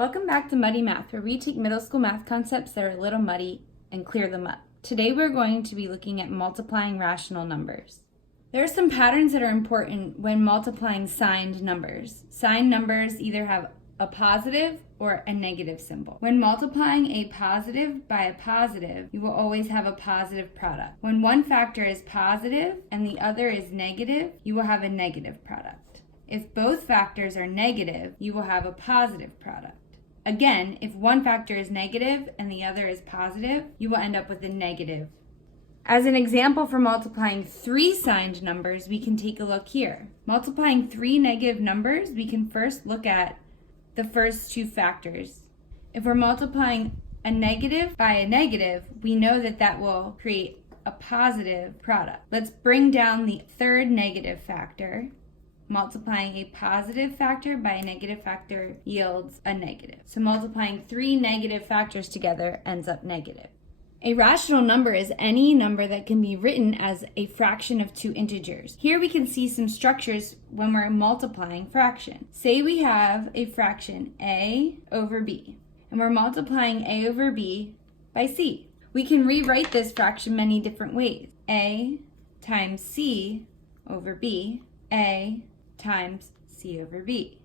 Welcome back to Muddy Math, where we take middle school math concepts that are a little muddy and clear them up. Today we're going to be looking at multiplying rational numbers. There are some patterns that are important when multiplying signed numbers. Signed numbers either have a positive or a negative symbol. When multiplying a positive by a positive, you will always have a positive product. When one factor is positive and the other is negative, you will have a negative product. If both factors are negative, you will have a positive product. Again, if one factor is negative and the other is positive, you will end up with a negative. As an example for multiplying three signed numbers, we can take a look here. Multiplying three negative numbers, we can first look at the first two factors. If we're multiplying a negative by a negative, we know that that will create a positive product. Let's bring down the third negative factor. Multiplying a positive factor by a negative factor yields a negative. So multiplying three negative factors together ends up negative. A rational number is any number that can be written as a fraction of two integers. Here we can see some structures when we're multiplying fractions. Say we have a fraction a over b, and we're multiplying a over b by c. We can rewrite this fraction many different ways. A times c over b, a times c over b.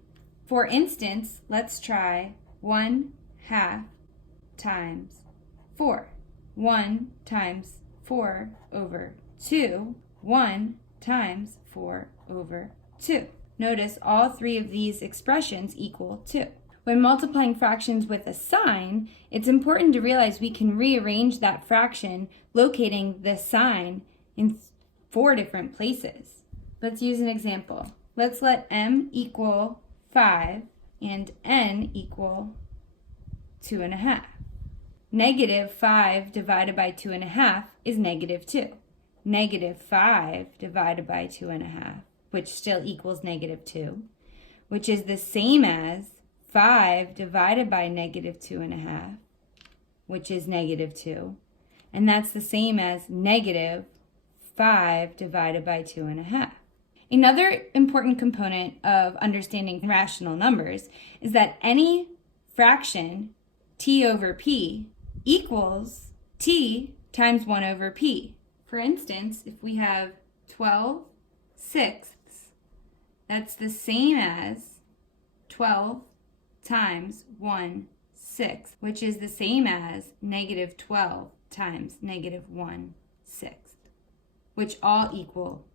For instance, let's try 1/2 times 4. 1 times 4 over 2, 1 times 4 over 2. Notice all three of these expressions equal 2. When multiplying fractions with a sign, it's important to realize we can rearrange that fraction, locating the sign in 4 different places. Let's use an example. Let's let m equal 5 and n equal 2.5. Negative 5 divided by 2.5 is negative 2. Negative 5 divided by 2.5, which still equals negative 2, which is the same as 5 divided by negative 2.5, which is negative 2. And that's the same as negative 5 divided by 2.5. Another important component of understanding rational numbers is that any fraction t over p equals t times 1 over p. For instance, if we have 12/6, that's the same as 12 times 1/6, which is the same as negative 12 times negative 1/6, which all equal.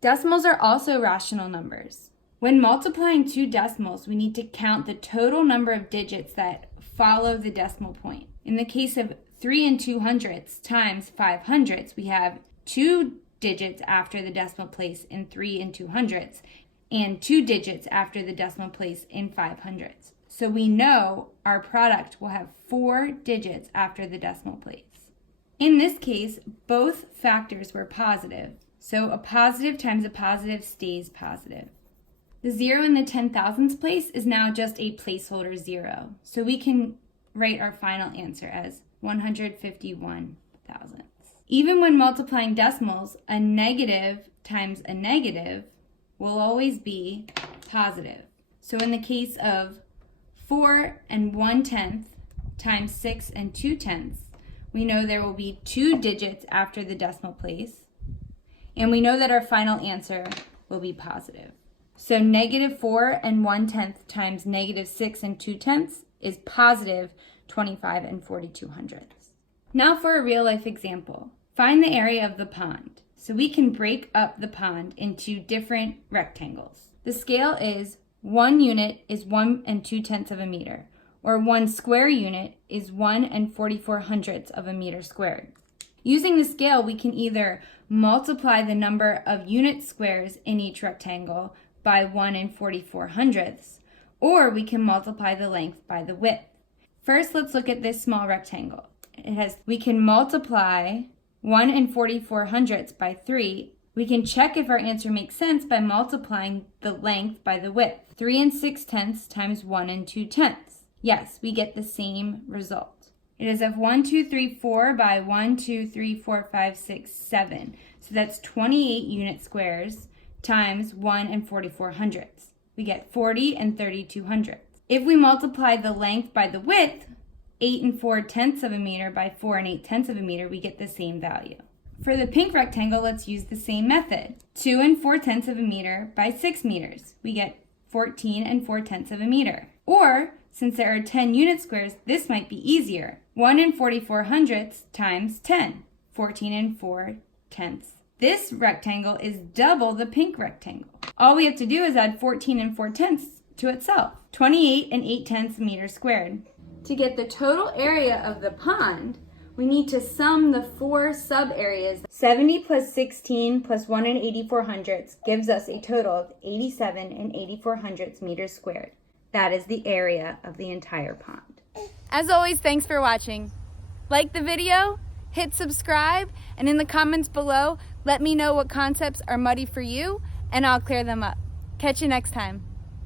Decimals are also rational numbers. When multiplying two decimals, we need to count the total number of digits that follow the decimal point. In the case of 3 2/100 times 500, we have 2 digits after the decimal place in 3 2/100 and 2 digits after the decimal place in 500. So we know our product will have 4 digits after the decimal place. In this case, both factors were positive. So a positive times a positive stays positive. The 0 in the 10,000ths place is now just a placeholder 0. So we can write our final answer as 151 thousandths. Even when multiplying decimals, a negative times a negative will always be positive. So in the case of 4 1/10 times 6 2/10, we know there will be 2 digits after the decimal place. And we know that our final answer will be positive. So negative 4 1/10 times negative 6 2/10 is positive 25 4200. Now for a real life example. Find the area of the pond. So we can break up the pond into different rectangles. The scale is 1 unit is 1 2/10 of a meter, or 1 square unit is 1 4400ths of a meter squared. Using the scale, we can either multiply the number of unit squares in each rectangle by 1 4400ths, or we can multiply the length by the width. First, let's look at this small rectangle. We can multiply 1 4400ths by 3. We can check if our answer makes sense by multiplying the length by the width. 3 6/10 times 1 2/10. Yes, we get the same result. It is of 1 2 3 4 by 1 2 3 4 5 6 7. So that's 28 unit squares times 1 4400ths. We get 40 3200ths. If we multiply the length by the width, 8 4/10 of a meter by 4 8/10 of a meter, we get the same value. For the pink rectangle, let's use the same method. 2 4/10 of a meter by 6 meters. We get 14 4/10 of a meter. Or, since there are 10 unit squares, this might be easier. 1 44 hundredths times 10. 14 4/10. This rectangle is double the pink rectangle. All we have to do is add 14 4/10 to itself. 28 8/10 meters squared. To get the total area of the pond, we need to sum the 4 sub-areas. 70 plus 16 plus 1 84 hundredths gives us a total of 87 84 hundredths meters squared. That is the area of the entire pond. As always, thanks for watching. Like the video, hit subscribe, and in the comments below, let me know what concepts are muddy for you, and I'll clear them up. Catch you next time.